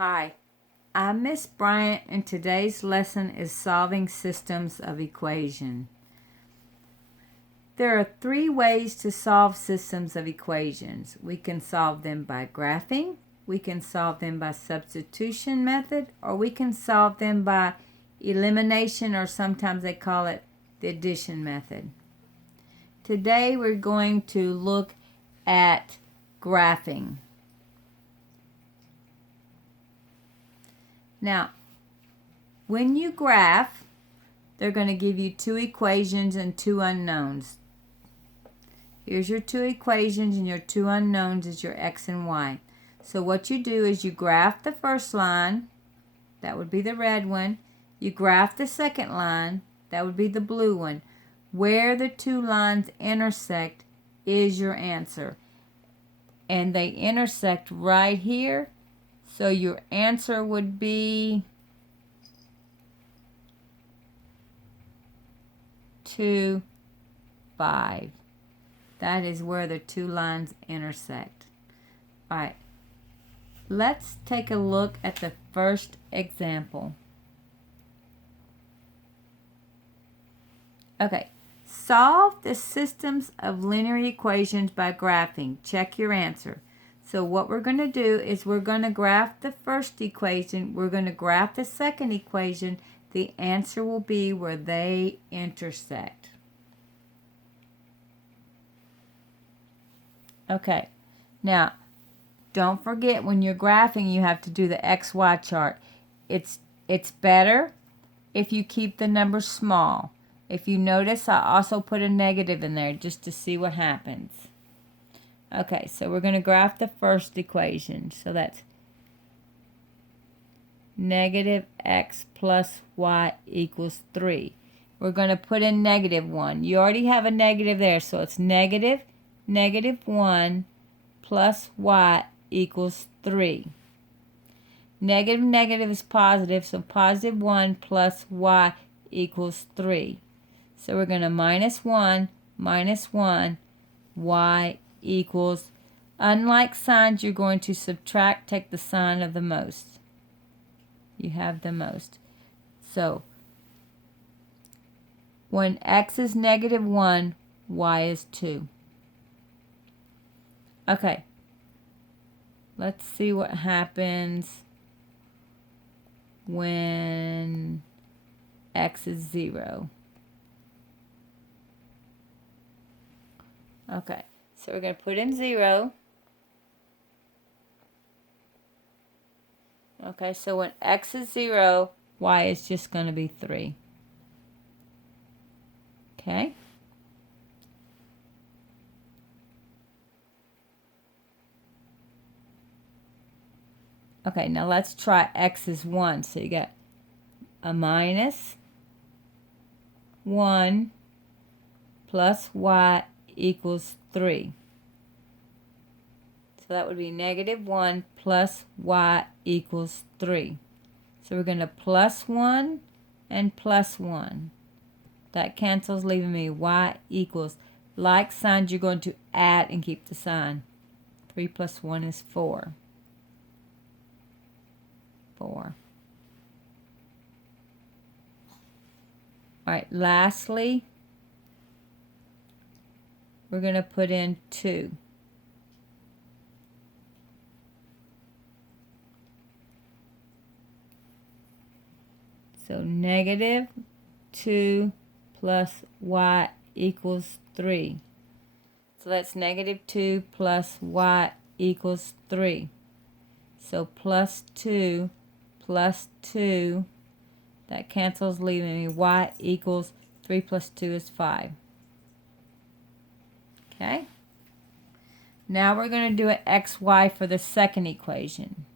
Hi, I'm Miss Bryant and today's lesson is solving systems of equation. There are three ways to solve systems of equations. We can solve them by graphing, we can solve them by substitution method, or we can solve them by elimination, or sometimes they call it the addition method. Today we're going to look at graphing. Now, when you graph, they're going to give you two equations and two unknowns. Here's your two equations and your two unknowns is your x and y. So what you do is you graph the first line, that would be the red one. You graph the second line, that would be the blue one. Where the two lines intersect is your answer. And they intersect right here. So your answer would be 2, 5. That is where the two lines intersect. All right, let's take a look at the first example. Okay, solve the systems of linear equations by graphing. Check your answer. So what we're going to do is we're going to graph the first equation. We're going to graph the second equation. The answer will be where they intersect. Okay, now don't forget when you're graphing you have to do the XY chart. It's better if you keep the numbers small. If you notice, I also put a negative in there just to see what happens. Okay, so we're going to graph the first equation. So that's negative x plus y equals 3. We're going to put in negative 1. You already have a negative there, so it's negative 1 plus y equals 3. Negative is positive, so positive 1 plus y equals 3. So we're going to minus 1, y equals, unlike signs, you're going to subtract, take the sign of the most. You have the most. So when x is negative 1, y is 2. Okay, let's see what happens when x is 0. Okay, so we're going to put in 0. Okay, so when x is 0, y is just going to be 3. Okay? Okay, now let's try x is 1. So you got a minus 1 plus y equals 3. So that would be negative 1 plus y equals 3. So we're going to plus 1 and plus 1. That cancels, leaving me y equals. Like signs, you're going to add and keep the sign. 3 plus 1 is 4. 4. All right, lastly, we're going to put in 2. So negative 2 plus y equals 3. So that's negative 2 plus y equals 3. So plus 2, that cancels, leaving me y equals 3 plus 2 is 5. Okay? Now we're going to do an xy for the second equation.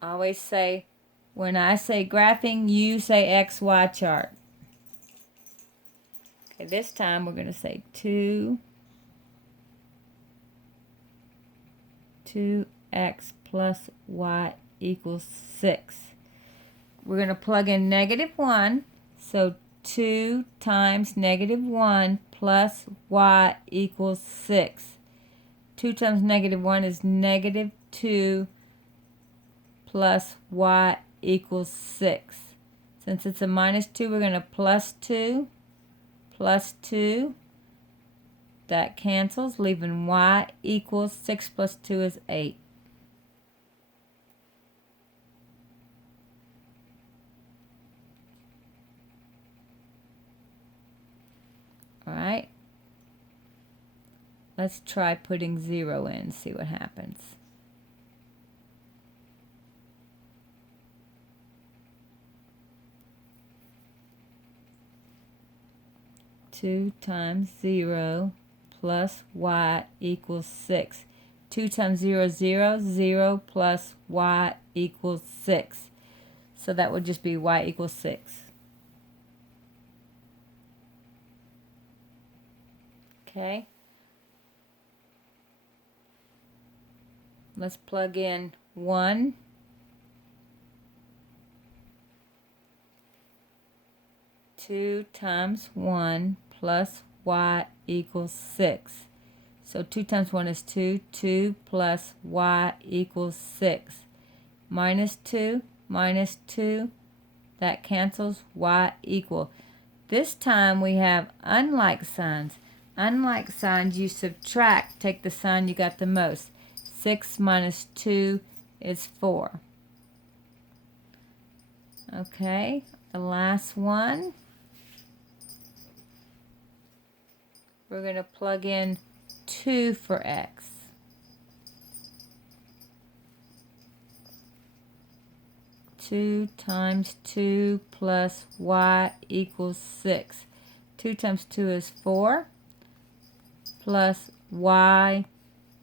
I always say, when I say graphing, you say XY chart. Okay, this time we're going to say 2x plus y equals 6. We're going to plug in negative 1. So 2 times negative 1 plus y equals 6. 2 times -1 is -2 plus y equals 6. Since it's a -2, we're going to plus 2, plus 2. That cancels, leaving y equals 6 plus 2 is 8. All right. Let's try putting 0 in, see what happens. Two times 0 plus y equals 6. 2 times 0 is 0. 0 plus y equals 6. So that would just be y equals 6. Okay. Let's plug in 1. Two times 1 plus y equals 6. So 2 times 1 is 2. 2 plus y equals 6. Minus 2, minus 2. That cancels, y equal. This time we have unlike signs. Unlike signs, you subtract, take the sign you got the most. 6 minus 2 is 4. Okay, the last one. We're going to plug in 2 for x. Two times 2 plus y equals 6. 2 times 2 is 4 plus y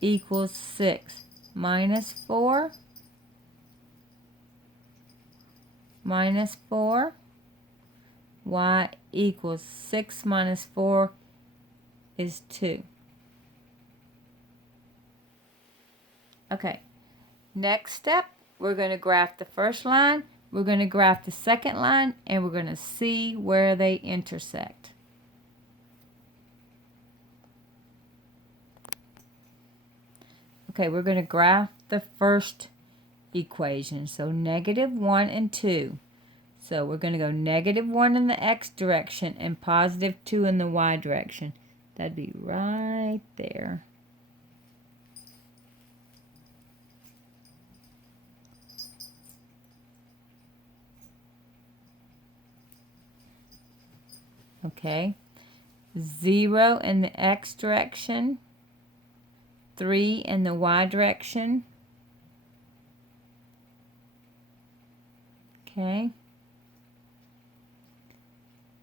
equals 6. Minus 4 minus 4, y equals 6 minus 4 is 2. Okay, next step, we're going to graph the first line, we're going to graph the second line, and we're going to see where they intersect. Okay, we're going to graph the first equation, so -1 and 2. So we're going to go -1 in the x direction and +2 in the y direction. That'd be right there. Okay, 0 in the x direction, 3 in the y direction. Okay.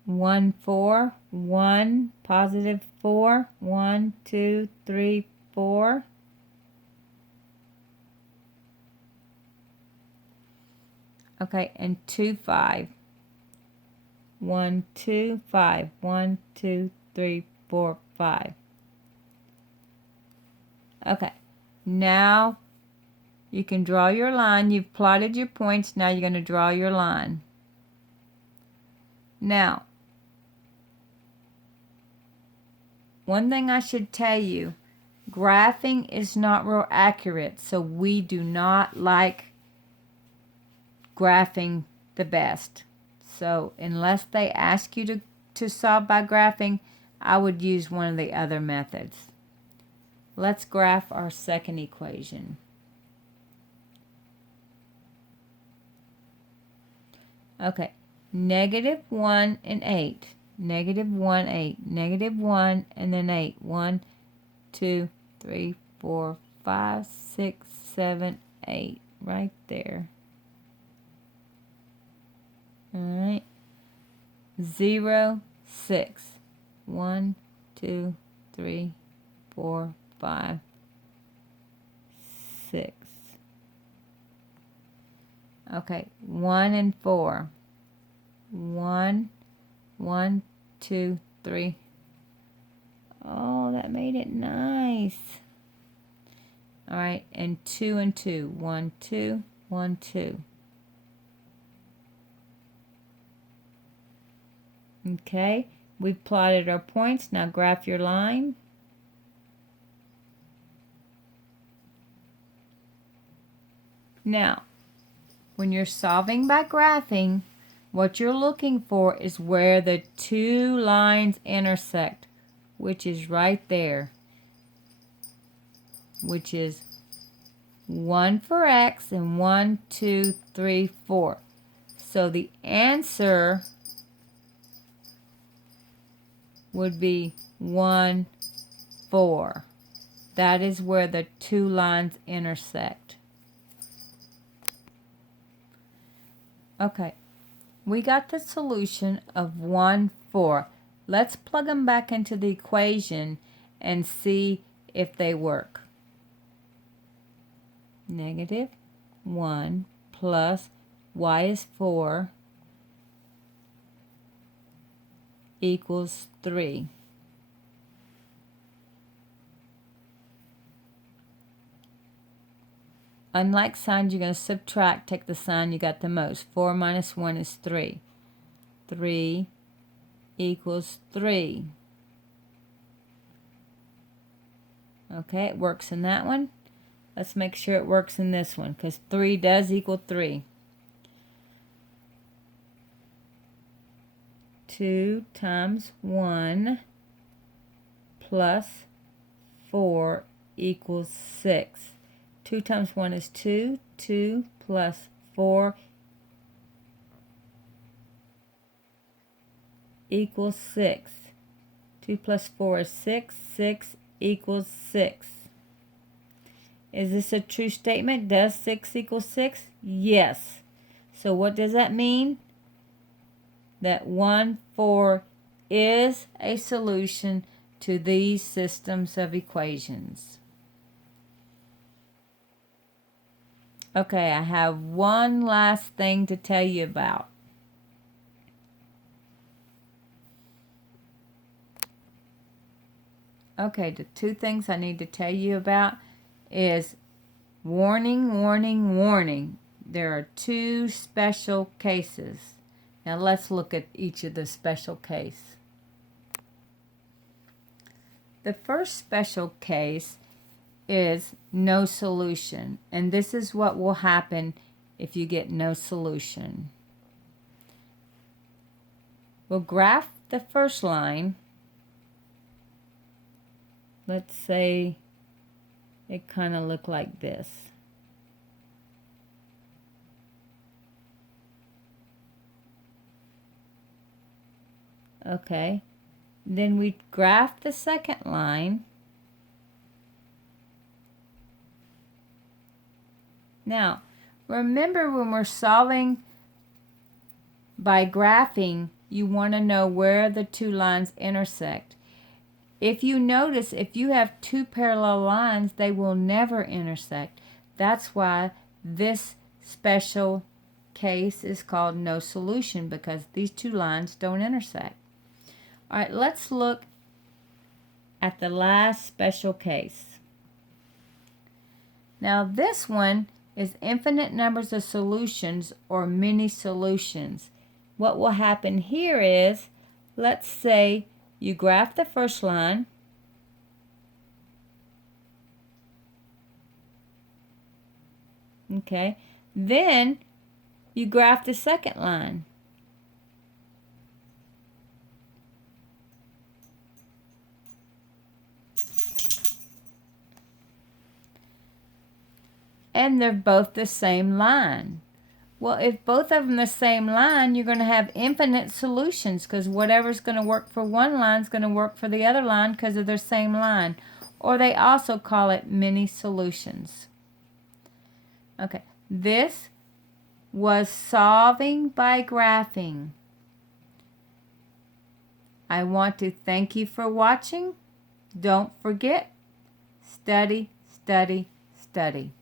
1, 4, 1, +4, 1, 2, 3, 4. Okay, and 2, 5. 1, 2, 5. 1, 2, 3, 4, 5. Okay, now you can draw your line. You've plotted your points. Now you're going to draw your line. Now, one thing I should tell you, graphing is not real accurate, so we do not like graphing the best. So unless they ask you to solve by graphing, I would use one of the other methods. Let's graph our second equation. Okay, -1 and 8. -1, 8. -1 and then 8. 1, 2, 3, 4, 5, 6, 7, 8. Right there. Alright. 0, 6. 1, 2, 3, 4, 5, 6. Okay, 1 and 4. 1, 1, 2, 3. Oh, that made it nice. All right, and 2 and 2. 1, 2, 1, 2. Okay, We've plotted our points. Now graph your line. Now, when you're solving by graphing, what you're looking for is where the two lines intersect, which is right there, which is 1 for x and 1, 2, 3, 4. So the answer would be 1, 4. That is where the two lines intersect. Okay, we got the solution of 1, 4. Let's plug them back into the equation and see if they work. Negative 1 plus y is 4 equals 3. Unlike signs, you're going to subtract, take the sign you got the most. 4 minus 1 is 3. 3 equals 3. Okay, it works in that one. Let's make sure it works in this one, because 3 does equal 3. 2 times 1 plus 4 equals 6. 2 times 1 is 2. 2 plus 4 equals 6. 2 plus 4 is 6. 6 equals 6. Is this a true statement? Does 6 equal 6? Yes. So what does that mean? That 1, 4 is a solution to these systems of equations. Okay, I have one last thing to tell you about. Okay, the two things I need to tell you about is warning, warning, warning. There are two special cases. Now let's look at each of the special cases. The first special case is no solution, and this is what will happen if you get no solution. We'll graph the first line. Let's say it kind of looked like this. Okay, then we graph the second line. Now, remember when we're solving by graphing, you want to know where the two lines intersect. If you notice, if you have two parallel lines, they will never intersect. That's why this special case is called no solution, because these two lines don't intersect. All right, let's look at the last special case. Now this one is infinite numbers of solutions or many solutions. What will happen here is, let's say you graph the first line. Okay, then you graph the second line. And they're both the same line. Well, if both of them the same line, you're going to have infinite solutions, because whatever's going to work for one line is going to work for the other line because of their same line. Or they also call it many solutions. Okay, this was solving by graphing. I want to thank you for watching. Don't forget, study, study, study.